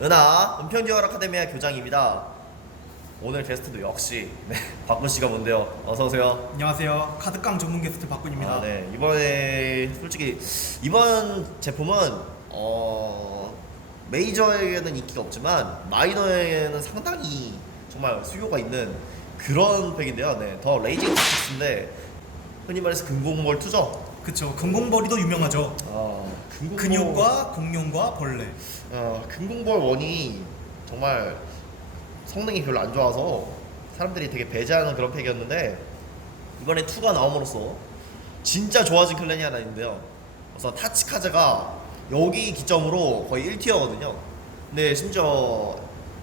은하 은평듀얼 아카데미아 교장입니다. 오늘 게스트도 역시 네, 박근 씨가 뭔데요? 어서 오세요. 안녕하세요. 카드깡 전문 게스트 박군입니다. 아, 네 이번에 솔직히 이번 제품은 어 메이저에게는 인기가 없지만 마이너에게는 상당히 정말 수요가 있는 그런 팩인데요. 네, 더 레이징 팩인데 흔히 말해서 금공몰 투죠. 그쵸. 금공벌이도 유명하죠. 아, 금공몰- 근육과 공룡과 벌레. 어, 금공볼 원이 정말 성능이 별로 안 좋아서 사람들이 되게 배제하는 그런 팩이었는데 이번에 2가 나옴으로써 진짜 좋아진 클랜이 하나 있는데요. 그래서 타치카즈가 여기 기점으로 거의 1티어거든요. 근데 심지어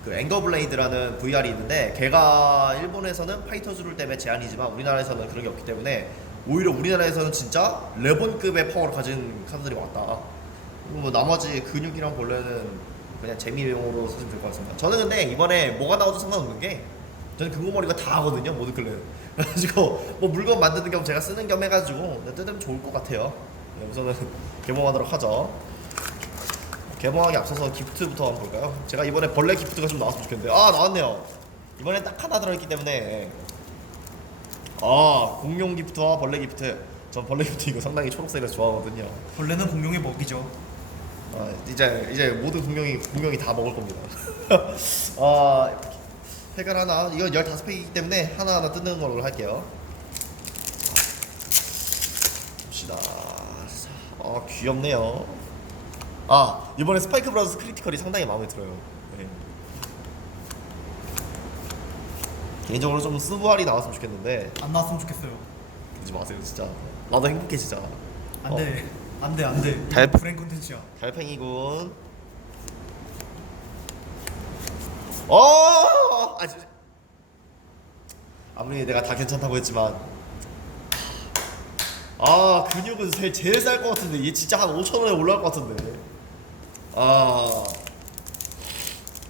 그 앵거블레이드라는 VR이 있는데 걔가 일본에서는 파이터즈 룰 때문에 제한이지만 우리나라에서는 그런 게 없기 때문에 오히려 우리나라에서는 진짜 레본급의 파워를 가진 카드들이 왔다. 뭐 나머지 근육이랑 벌레는 그냥 재미용으로 쓰시면 될 것 같습니다. 저는 근데 이번에 뭐가 나와도 상관없는 게 저는 금고머리가 다 하거든요 모든 클랜. 그래가지고 뭐 물건 만드는 겸 제가 쓰는 겸 해가지고 뜯으면 좋을 것 같아요. 네, 우선은 개봉하도록 하죠. 개봉하기 앞서서 기프트부터 한번 볼까요? 제가 이번에 벌레 기프트가 좀 나왔으면 좋겠는데 아 나왔네요. 이번에 딱 하나 들어있기 때문에 아 공룡 기프트와 벌레 기프트. 전 벌레 기프트 이거 상당히 초록색을 좋아하거든요. 벌레는 공룡의 먹이죠. 아, 이제 이제 모든 공룡이 공룡이 다 먹을 겁니다. 아, 팩을 하나 이건 15팩이기 때문에 하나하나 뜯는 걸로 할게요. 봅시다. 아, 귀엽네요. 아, 이번에 스파이크 브라더스 크리티컬이 상당히 마음에 들어요. 네. 개인적으로 좀 스부알이 나왔으면 좋겠는데 안 나왔으면 좋겠어요. 그러지 마세요, 진짜. 나도 행복해지자. 안 어. 돼. 안 돼, 안 돼. 달- 브랜 콘텐츠야. 달팽이군. 어! 아, 진짜. 아무리 내가 다 괜찮다고 했지만 아 근육은 제일, 제일 쌀 것 같은데 얘 진짜 한 5천 원에 올라갈 것 같은데 아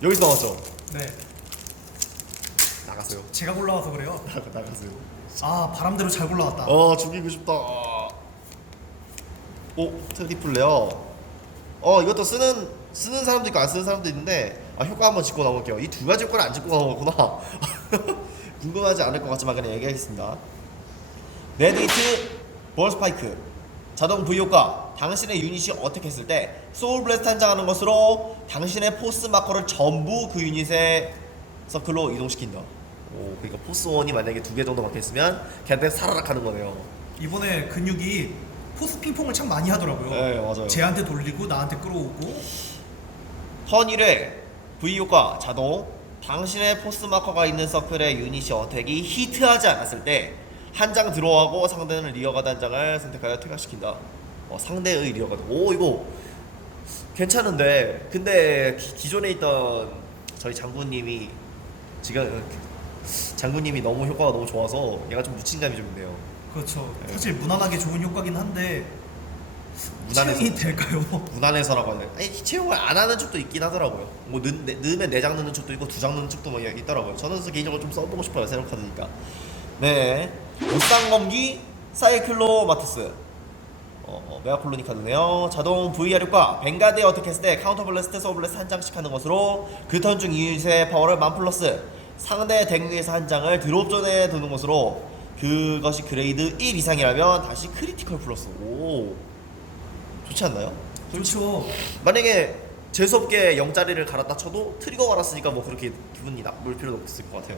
여기서 나왔죠 네. 나가세요. 제가 골라와서 그래요. 나가, 나가세요. 아, 바람대로 잘 골라왔다. 어 죽이고 싶다. 아. 오 트리플 레어 어 이것도 쓰는 쓰는 사람도 있고 안 쓰는 사람도 있는데 아 효과 한번 짚고 나올게요. 이 두 가지 효과를 안 짚고 나오구나. 궁금하지 않을 것 같지만 그냥 얘기하겠습니다. 레드히트 볼 스파이크. 자동 V 효과. 당신의 유닛이 어떻게 했을 때 소울 블래스트 한장 하는 것으로 당신의 포스 마커를 전부 그 유닛의 서클로 이동시킨다 오 그러니까 포스 원이 만약에 두 개 정도 박혀있으면 걔한테 사라락 하는 거네요. 이번에 근육이 포스 핑퐁을 참 많이 하더라고요. 네 맞아요. 쟤한테 돌리고 나한테 끌어오고. 턴 1회 V 효과 자동. 당신의 포스 마커가 있는 서클의 유닛이 어택이 히트하지 않았을 때 한장 들어가고 상대는 리어가드 한 장을 선택하여 퇴각시킨다. 어, 상대의 리어가드. 오 이거 괜찮은데. 근데 기, 존에 있던 저희 장군님이 지금 장군님이 너무 효과가 너무 좋아서 얘가 좀 묻힌감이 좀 있네요 그렇죠. 네. 사실 무난하게 좋은 효과긴 한데 무난해서 채용이 될까요? 무난해서라고 하네. 아니 채용을 안 하는 쪽도 있긴 하더라고요. 뭐 넣, 내- 넣으면 네장 넣는 쪽도 있고 두 장 넣는 쪽도 뭐 있더라고요. 저는 그래서 개인적으로 좀 써보고 싶어요. 새로 카드니까. 네. 무쌍검기 사이클로 마트스. 어, 어 메가콜로니 카드네요. 자동 VR 효과 벵가드에 어떻게 했을 때 카운터 블래스트, 서브 블래스트 한 장씩 하는 것으로 그 턴중 유닛의 파워를 만 플러스 상대 덱 위에서 한 장을 드롭 존에 두는 것으로 그것이 그레이드 1 이상이라면 다시 크리티컬 플러스. 오. 좋지 않나요? 그렇죠. 만약에 재수없게 0짜리를 갈았다 쳐도 트리거 갈았으니까 뭐 그렇게 기분이 나쁠 필요도 없을 것 같아요.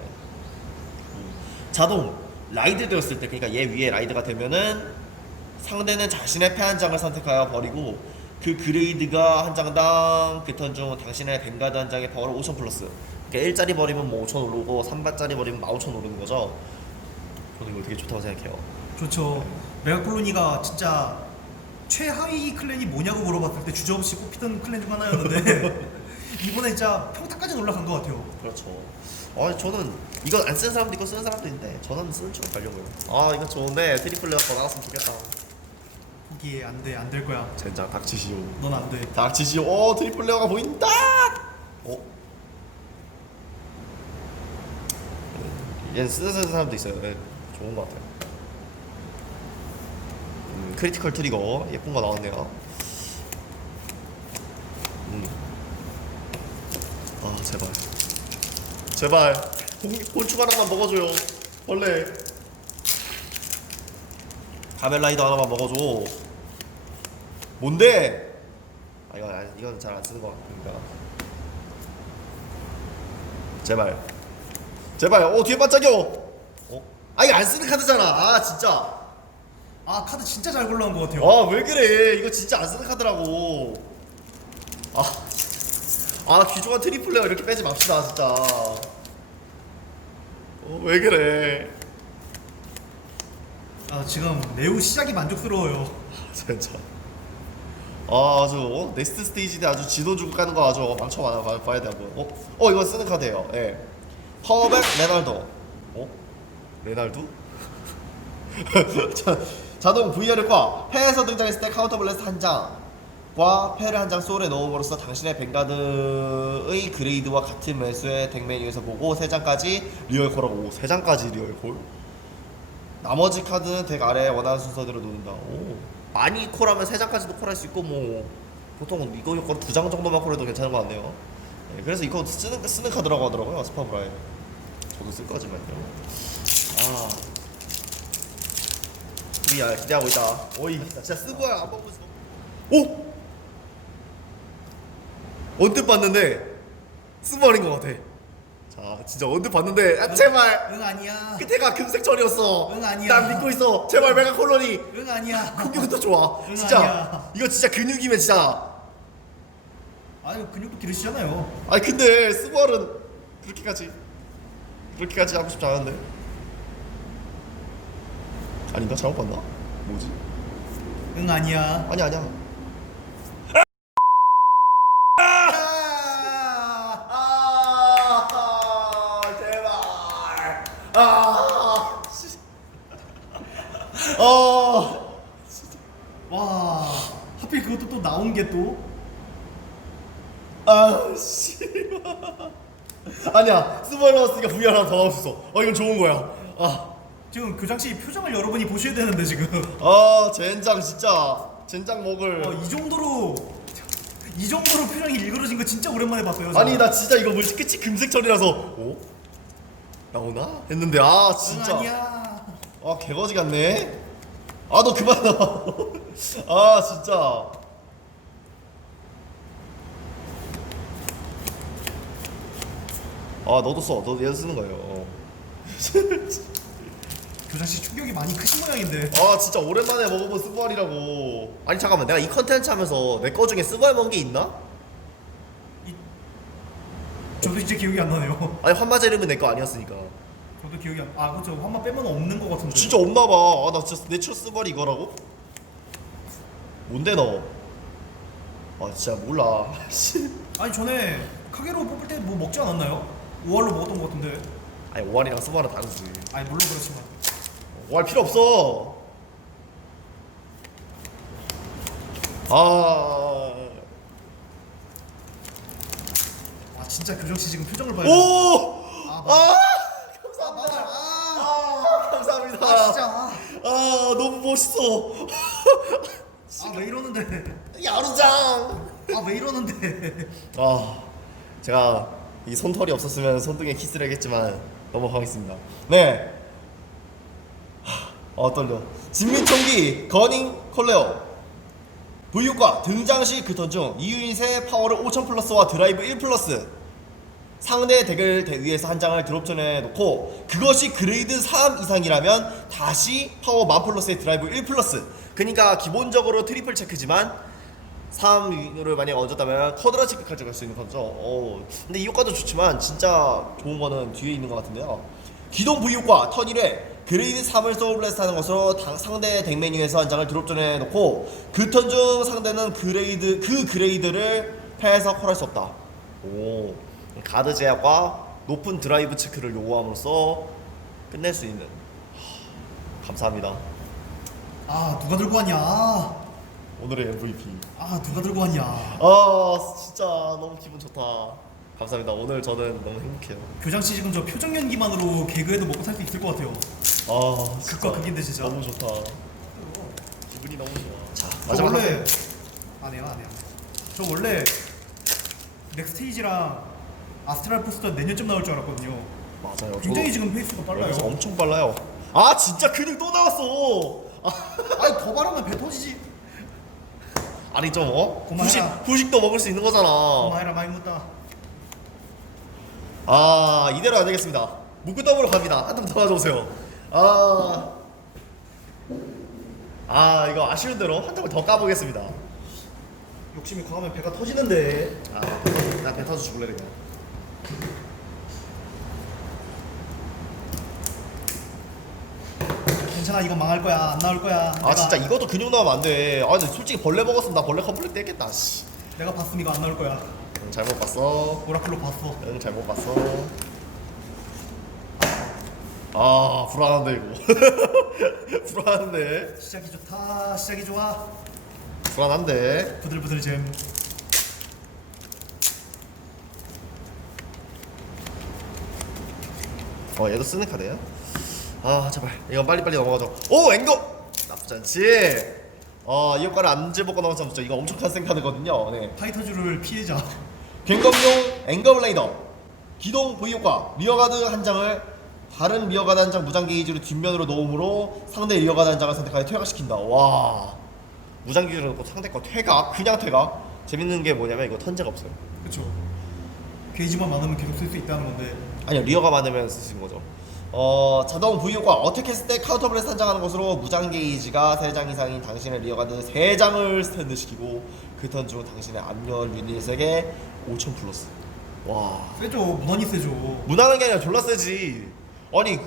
음. 자동 라이드 되었을 때 그러니까 얘 위에 라이드가 되면은 상대는 자신의 패 한 장을 선택하여 버리고 그 그레이드가 한 장당 그 턴 중 당신의 뱅가드 한 장의 파워를 5천 플러스 그러니까 1짜리 버리면 뭐 5천 오르고 3바짜리 버리면 15,000 오르는 거죠 저는 이거 되게 좋다고 생각해요 좋죠. 메가콜로니가 진짜 최하위 클랜이 뭐냐고 물어봤을 때 주저없이 꼽히던 클랜 중 하나였는데 이번에 진짜 평타까지 올라간 것 같아요. 그렇죠. 아 저는 이거 안 쓰는 사람도 있고 쓰는 사람도 있는데 저는 쓰는 쪽으로 가려고요. 아 이거 좋은데 트리플레가 더 나왔으면 좋겠다. 이게 안 돼, 안 될 거야. 젠장 닥치시오. 넌 안 돼. 닥치시오. 오 트리플레어가 보인다. 어? 얘는 쓰는 사람도 있어요. 네, 좋은 것 같아요. 음, 크리티컬 트리거 예쁜 거 나왔네요. 음. 제발. 제발. 공, 곤충 하나만 먹어줘요. 원래. 가멜라이더 하나만 먹어줘. 뭔데? 아 이건 아, 이건 잘 안 쓰는 것 같으니까. 제발 제발 어 뒤에 반짝여. 어? 아 이거 안 쓰는 카드잖아. 아 진짜. 아 카드 진짜 잘 골라온 것 같아요. 아 왜 그래? 이거 진짜 안 쓰는 카드라고. 아, 아 귀중한 트리플 레어 이렇게 빼지 맙시다 진짜. 어, 왜 그래? 아 지금 매우 시작이 만족스러워요. 진짜. 아 아주 어? 넥스트 스테이지 때 아주 지도 주고 가는 거 아주 망쳐 봐야 돼 한번. 어? 어 이거 쓰는 카드예요. 예 파워백 레날도 어? 레날도? 자, 자동 VR을 과 패에서 등장했을 때 카운터 블래스트 한 장 과 패를 한 장 소울에 넣음으로써 당신의 뱅가드의 그레이드와 같은 매수의 덱 메뉴에서 보고 세 장까지 리얼콜하고 세 장까지 리얼콜 나머지 카드는 덱 아래에 원하는 순서대로 놓는다. 오. 많이 콜하면 세 장까지도 콜할 수 있고 뭐 보통 이거 효과로 두장 정도만 콜해도 괜찮은 것 같네요. 네, 그래서 이거 쓰는 쓰는 카드라고 하더라고요 스파브라에. 저도 쓸 거지만요. 아. 우리야 기대하고 있다. 오이 진짜 쓰고야 안 있어. 오. 언뜻 봤는데 스머린 것 같아. 자 진짜 언뜻 봤는데 아 제발. 응 아니야. 끝에가 금색 철이었어. 응, 아니야. 난 믿고 있어. 제발 메가 콜로니. 응 아니야. 공격도 좋아. 응, 진짜. 아니야. 이거 진짜 근육이면 진짜. 아유 근육도 기르시잖아요. 아니 근데 스벌은 그렇게까지 그렇게까지 하고 싶지 않은데. 아닌가 잘못 봤나? 뭐지? 응 아니야. 아니 아니야. 아, 제발. 아, 씨. 어. 와 하필 그것도 또 나온 게 또. 아, 씨. 아니야. 스포일러스니까 VR 하나 더 나올 수 있어. 어, 이건 좋은 거야. 아, 지금 교장 씨 표정을 여러분이 보셔야 되는데 지금. 아, 젠장 진짜. 젠장 먹을. 어, 이 정도로 이 정도로 표정이 일그러진 거 진짜 오랜만에 봤어요. 제가. 아니, 나 진짜 이거 물끝이 금색 처리라서. 오? 나오나? 했는데 아, 응 진짜. 아니야. 아, 개거지 같네. 아, 너 그만 나와. 아, 진짜. 아, 너도 써. 너도 얘 쓰는 거예요. 교장 씨 충격이 많이 크신 모양인데. 아 진짜 오랜만에 먹어본 스벌이라고 아니 잠깐만 내가 이 컨텐츠 하면서 내 거 중에 스벌 먹은 게 있나? 이... 저도 진짜 기억이 안 나네요. 아니 환마제름은 내 거 아니었으니까 저도 기억이 안. 아 그렇죠. 한번 빼면 없는 것 같은데. 진짜 없나 봐 아 나 진짜 내추럴 스벌이 이거라고? 뭔데 너? 아 진짜 몰라 씨. 아니 전에 카게로 뽑을 때 뭐 먹지 않았나요? 5할로 먹었던 것 같은데. 아니 오한이랑 스벌은 다르지 아니 물론 그렇지만. 오할 필요 없어 아... 아 진짜 교장 씨 지금 표정을 봐요. 오! 아, 아! 아 맞아. 아, 아 감사합니다 아 진짜. 아, 아 너무 멋있어 아, 왜 이러는데? 야루장 아 왜 이러는데? 아 제가 이 손털이 없었으면 손등에 키스를 했겠지만 넘어가겠습니다. 네. 하, 아 떨려. 진미총기 거닝 콜레오. V6과 등장 시 그턴 중 이유닛의 파워를 5000 플러스와 드라이브 1 플러스. 상대 덱을 대 위에서 한 장을 드롭존에 놓고 그것이 그레이드 3 이상이라면 다시 파워 만 플러스의 드라이브 1 플러스. 그러니까 기본적으로 트리플 체크지만 3을 만약에 얹었다면 쿼드라 체크까지 갈수 있는 거죠. 어, 근데 이 효과도 좋지만 진짜 좋은 거는 뒤에 있는 것 같은데요. 기동 V6과 턴 1회 그레이드 3을 소울블래스트 하는 것으로 당- 상대 덱 메뉴에서 한 장을 드롭존에 놓고 그 턴 중 상대는 그레이드 그 그레이드를 패해서 콜할 수 없다. 오. 가드 제약과 높은 드라이브 체크를 요구함으로써 끝낼 수 있는. 하, 감사합니다. 아 누가 들고 왔냐? 아, 오늘의 MVP 아 누가 들고 왔냐? 아 진짜 너무 기분 좋다 감사합니다 오늘 저는 너무 행복해요 교장 씨 지금 저 표정 연기만으로 개그에도 먹고 살 수 있을 것 같아요. 아 진짜 극과 극인데 진짜. 너무 좋다 기분이 너무 좋아 자 저 마지막 원래 한안 해요 안 해요. 저 원래 넥스테이지랑 아스트랄 포스터 내년쯤 나올 줄 알았거든요. 맞아요. 굉장히 지금 페이스가 빨라요. 여기서 엄청 빨라요. 아 진짜 근육 또 나왔어. 아, 아니 더 바르면 배 터지지. 아니 좀 어? 그만해라. 후식 후식도 먹을 수 있는 거잖아. 고마해라 많이 묻다. 아 이대로 안 되겠습니다. 묶고 더블로 갑니다. 한번더 가져오세요. 아. 아 이거 아쉬운 대로 한 턱을 더 까보겠습니다. 욕심이 강하면 배가 터지는데. 아, 나배 터져 죽을래 그냥. 괜찮아 이건 망할 거야 안 나올 거야. 아 진짜 이것도 근육 나오면 안 돼. 아 근데 솔직히 벌레 먹었으면 나 벌레 컴플렉 떼겠다. 씨. 내가 봤으면 이거 안 나올 거야. 응, 잘못 봤어. 오라클로 봤어. 응 잘못 봤어. 아 불안한데 이거. 불안한데. 시작이 좋다. 시작이 좋아. 불안한데. 부들부들 잼. 어 얘도 쓰는 카드야? 아 제발. 이건 빨리빨리 넘어가죠 오 앵거! 나쁘지 않지 어 이 효과를 안 집어먹고 넘어가면 진짜 이거 엄청 큰 생카드거든요. 네. 파이터즈를 피해자. 갱검용 앵거 블레이더. 기동 V 효과. 리어가드 한 장을 다른 리어가드 한 장 무장 게이지로 뒷면으로 놓음으로 상대 리어가드 한 장을 선택하여 퇴각시킨다. 와. 무장 게이지로 놓고 상대 거 퇴각? 그냥 퇴각? 재밌는 게 뭐냐면 이거 턴제가 없어요. 그렇죠. 게이지만 많으면 계속 쓸 수 있다는 건데. 아니요 리어가 많으면 쓰시는 거죠 어 자동 V 효과 어떻게 했을 때 카운터 블레스 한장 하는 것으로 무장 게이지가 3장 이상인 당신의 리어가드 3장을 스탠드 시키고 그 턴 중 당신의 암열 유닛에게 5천 플러스 와 세죠. 무난히 세죠. 무난한 게 아니라 졸라 세지 아니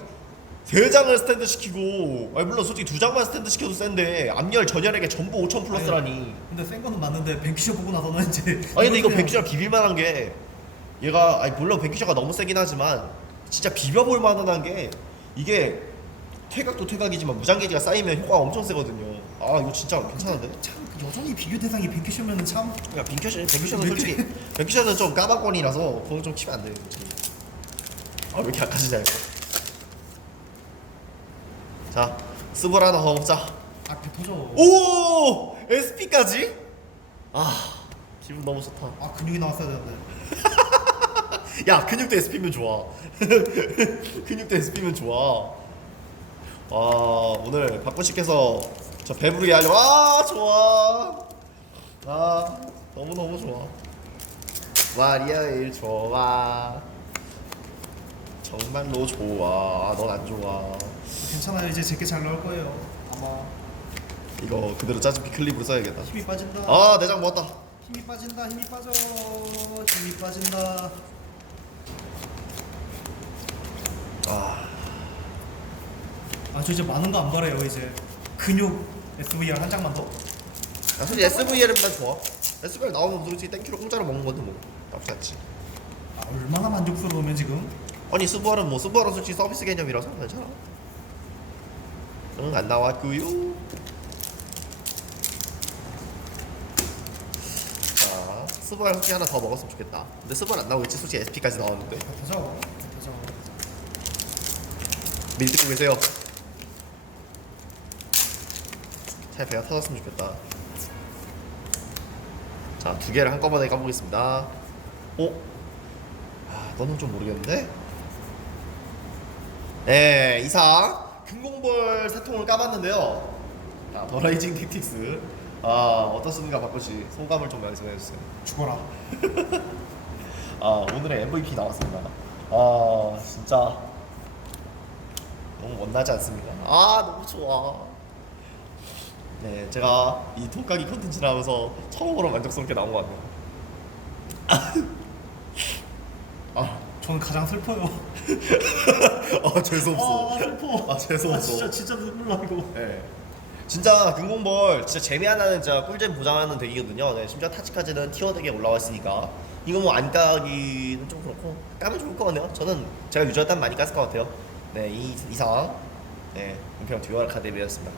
3장을 스탠드 시키고 아니 물론 솔직히 2장만 스탠드 시켜도 센데 암열 전열에게 전부 5천 플러스라니 근데 센 거는 맞는데 뱅키셔 보고 나서는 이제. 아니 근데 이거 뱅키셔 비빌만한 게 얘가 아니 물론 뱅키셔가 너무 세긴 하지만 진짜 비벼볼 만한 게 이게 퇴각도 퇴각이지만 무장게이지가 쌓이면 효과가 엄청 세거든요 아 이거 진짜 괜찮은데? 참 여전히 비교 대상이 뱅키셔면은 참. 야 뱅키셔 뱅키셔는 솔직히 뱅키셔는 좀 까방권이라서 그건 좀 치면 안 돼 아왜 이렇게 약하지 잘 자, 스볼 하나 더 먹자. 아배 터져. 오! SP까지? 아, 기분 너무 좋다. 아 근육이 나왔어야 되는데. 야 근육도 SP면 좋아. 근육도 SP면 좋아. 와 오늘 박군씨께서 저 배부르게 하려고. 아 좋아. 아 너무너무 좋아. 월요일 좋아. 정말로 좋아. 넌 안 좋아. 괜찮아요. 이제 제게 잘 나올 거예요. 아마. 이거 그대로 짜증피 클립으로 써야겠다. 힘이 빠진다. 아 내장 먹었다. 힘이 빠진다. 힘이 빠져. 힘이 빠진다. 아 아 저 이제 많은 거 안 바래요 이제. 근육 SVR 한 장만 더. 나 솔직히 SVL만 좋아 SVL 나오면 솔직히 땡큐로 공짜로 먹는 건데 뭐 나쁘지 아, 얼마나 만족스러우면 지금. 아니 스부알은 뭐 스부알은 솔직히 서비스 개념이라서 괜찮아. 응안 나왔고요. 자 스부알 솔직히 하나 더 먹었으면 좋겠다. 근데 스부알 안 나오겠지 솔직히 SP까지 나왔는데. 되죠. 되죠. 듣고 계세요. 잘 배가 터졌으면 좋겠다. 자 두 개를 한꺼번에 까보겠습니다. 오? 아 너는 좀 모르겠는데? 네 이상 금공볼 세 통을 까봤는데요. 자 더라이징 틱틱스 아 어떻습니까 박구씨 소감을 좀 말씀해 주세요. 죽어라. 아 오늘의 MVP 나왔습니다. 아 진짜 너무 원나지 않습니까? 아 너무 좋아. 네 제가 이 독가기 컨텐츠를 하면서 처음으로 만족스럽게 나온 것 같네요. 아, 저는 가장 슬퍼요. 아 재수 없어. 아 슬퍼. 아 재수 아, 없어. 진짜 진짜 눈물 나 이거. 네. 진짜 금공벌 진짜 재미 하나는 진짜 꿀잼 보장하는 덱이거든요. 네, 심지어 타치까지는 티어 덱에 올라와 있으니까 이거 뭐 안 까기는 좀 그렇고 까면 좋을 것 같네요. 저는 제가 유저였다면 많이 깠을 것 같아요. 네, 이 이상 네 은평 듀얼 아카데미였습니다.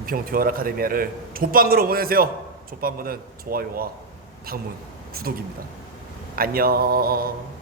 은평 듀얼 아카데미아를 족방으로 보내세요. 족방구는 좋아요와 방문, 구독입니다. 안녕.